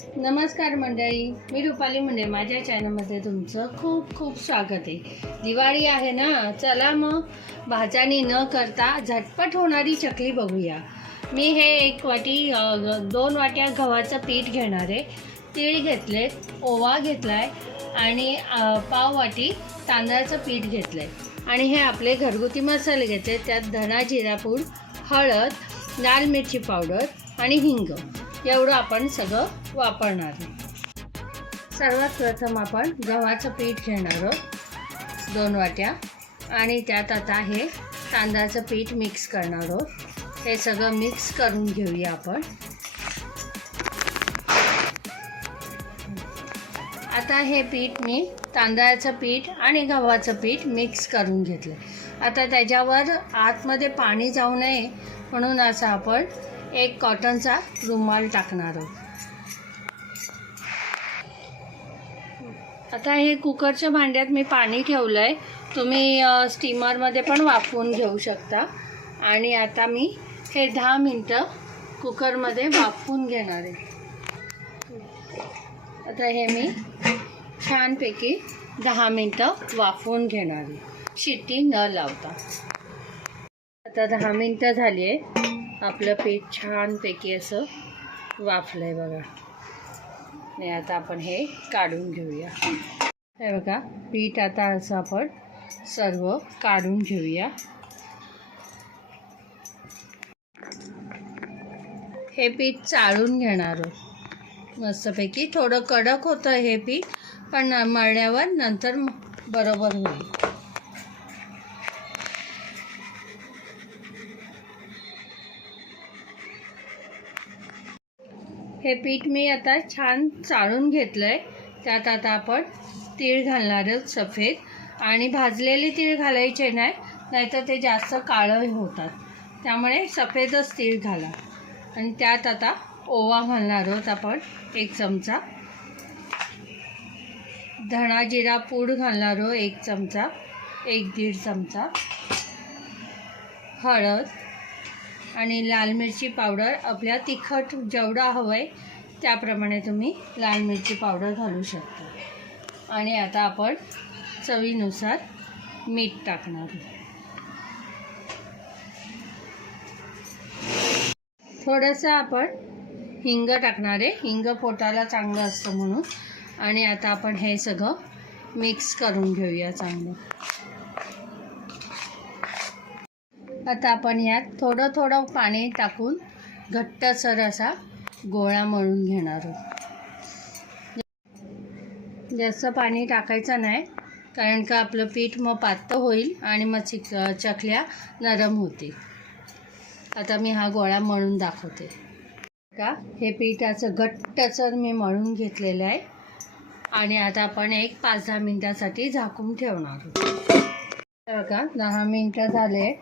नमस्कार मंडळी मी रुपाली मुंडे. माझ्या चॅनलमध्ये तुमचं खूप खूप स्वागत आहे. दिवाळी आहे ना चला मग भाजानी न करता झटपट होणारी चकली बघूया. मी हे एक वाटी दोन वाट्या गव्हाचं पीठ घेणार आहे. तीळ घेतले ओवा घेतला आहे आणि पाव वाटी तांदळाचं पीठ घेतलं आहे आणि हे आपले घरगुती मसाले घेतले त्यात धना जिरापूड हळद लाल मिरची पावडर आणि हिंग. एवढं आपण सगळं वापरणार आहे सर्वात प्रथम आपण गव्हाचं पीठ घेणार आहोत. दोन वाट्या. आणि त्यात आता हे तांदळाचं पीठ मिक्स करणार आहोत. हे सगळं मिक्स करून घेऊया आपण. आता हे पीठ मी तांदळाचं पीठ आणि गव्हाचं पीठ मिक्स करून घेतलं आता त्याच्यावर आतमध्ये पाणी जाऊ नये म्हणून असं आपण एक कॉटनचा रुमाल टाकणार आहोत. आता हे कुकरच्या भांड्यात मी पाणी ठेवलं आहे तुम्ही स्टीमरमध्ये पण वाफवून घेऊ शकता. आणि आता मी हे दहा मिनटं कुकरमध्ये वाफवून घेणार आहे. आता हे मी छानपैकी दहा मिनटं वाफवून घेणार आहे. शिट्टी न लावता. आता दहा मिनटं झाली आहे. आपलं पीठ छानपैकी असं वाफलं आहे बघा. आणि आता आपण हे काढून घेऊया. हे बघा पीठ आता असं आपण सर्व काढून घेऊया. हे पीठ चाळून घेणार मस्तपैकी थोडं कडक होतं हे पीठ पण मळण्यावर नंतर बरोबर होईल. हे पीठ मी आता छान चाळून घेतलं आहे त्यात आता आपण तीळ घालणार आहोत सफेद. आणि भाजलेले तीळ घालायचे नाही नाहीतर ते जास्त काळं होतात. त्यामुळे सफेदच तीळ घाला. आणि त्यात आता ओवा घालणार आहोत आपण एक चमचा. धणा जिरा पूड घालणार आहोत एक चमचा एक दीड चमचा. हळद. आणि लाल मिरची पावडर आपल्या तिखट जेवढा हवं आहे त्याप्रमाणे तुम्ही लाल मिरची पावडर घालू शकता. आणि आता आपण चवीनुसार मीठ टाकणार. थोडंसं आपण हिंग टाकणार आहे. हिंग पोटाला चांगलं असतं म्हणून. आणि आता आपण हे सगळं मिक्स करून घेऊया चांगलं. आता आपण यात थोडं थोडं पाणी टाकून घट्टसर असा गोळा मळून घेणार आहोत. जास्त पाणी टाकायचं नाही कारण का आपलं पीठ मग पातळ होईल आणि मग चिक चकल्या नरम होतील. आता मी हा गोळा मळून दाखवते. का? हे पीठ असं घट्टसर मी मळून घेतलेलं आहे. आणि आता आपण एक पाच दहा मिनटासाठी झाकून ठेवणार आहोत. का दहा मिनटं झाले.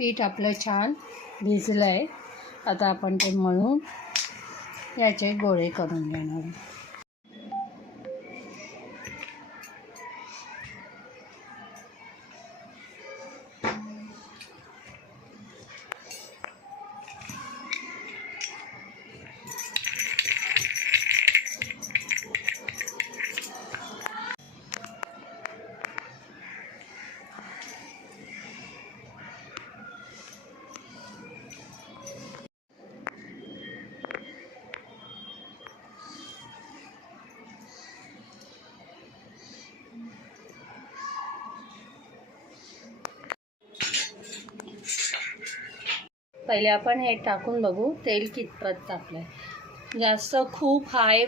पीठ आपलं छान भिजलं आहे आता आपण ते मळून याचे गोळे करून घेणार पहिले आपण हे टाकून बघू तेल कितपत टाकलं आहे जास्त खूप हाय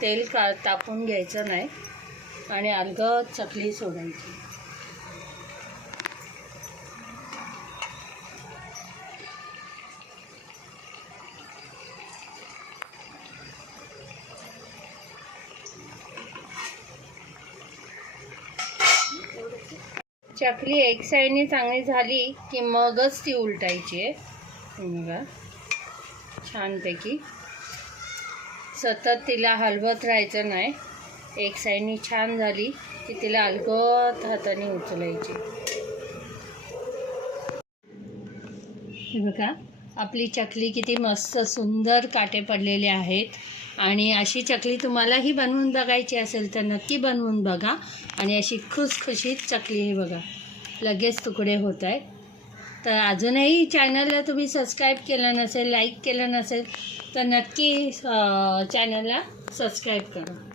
तेल का टाकून घ्यायचं नाही. आणि अलगद चकली सोडायची. चकली एक साईडने चांगली झाली की मगच ती उलटायची आहे. बघा. छानपैकी. सतत तिला हलवत राहायचं नाही. एक साईडनी छान झाली की तिला अलगत हाताने उचलायची. बघा. आपली चकली किती मस्त सुंदर काटे पडलेले आहेत. आणि अशी चकली तुम्हालाही बनवून बघायची असेल तर नक्की बनवून बघा. आणि अशी खुसखुशीत चकली ही बघा. लगेच तुकडे होत आहेत. तर अजूनही चॅनलला तुम्ही सबस्क्राईब केलं नसेल लाईक केलं नसेल तर नक्की चॅनलला सबस्क्राईब करा.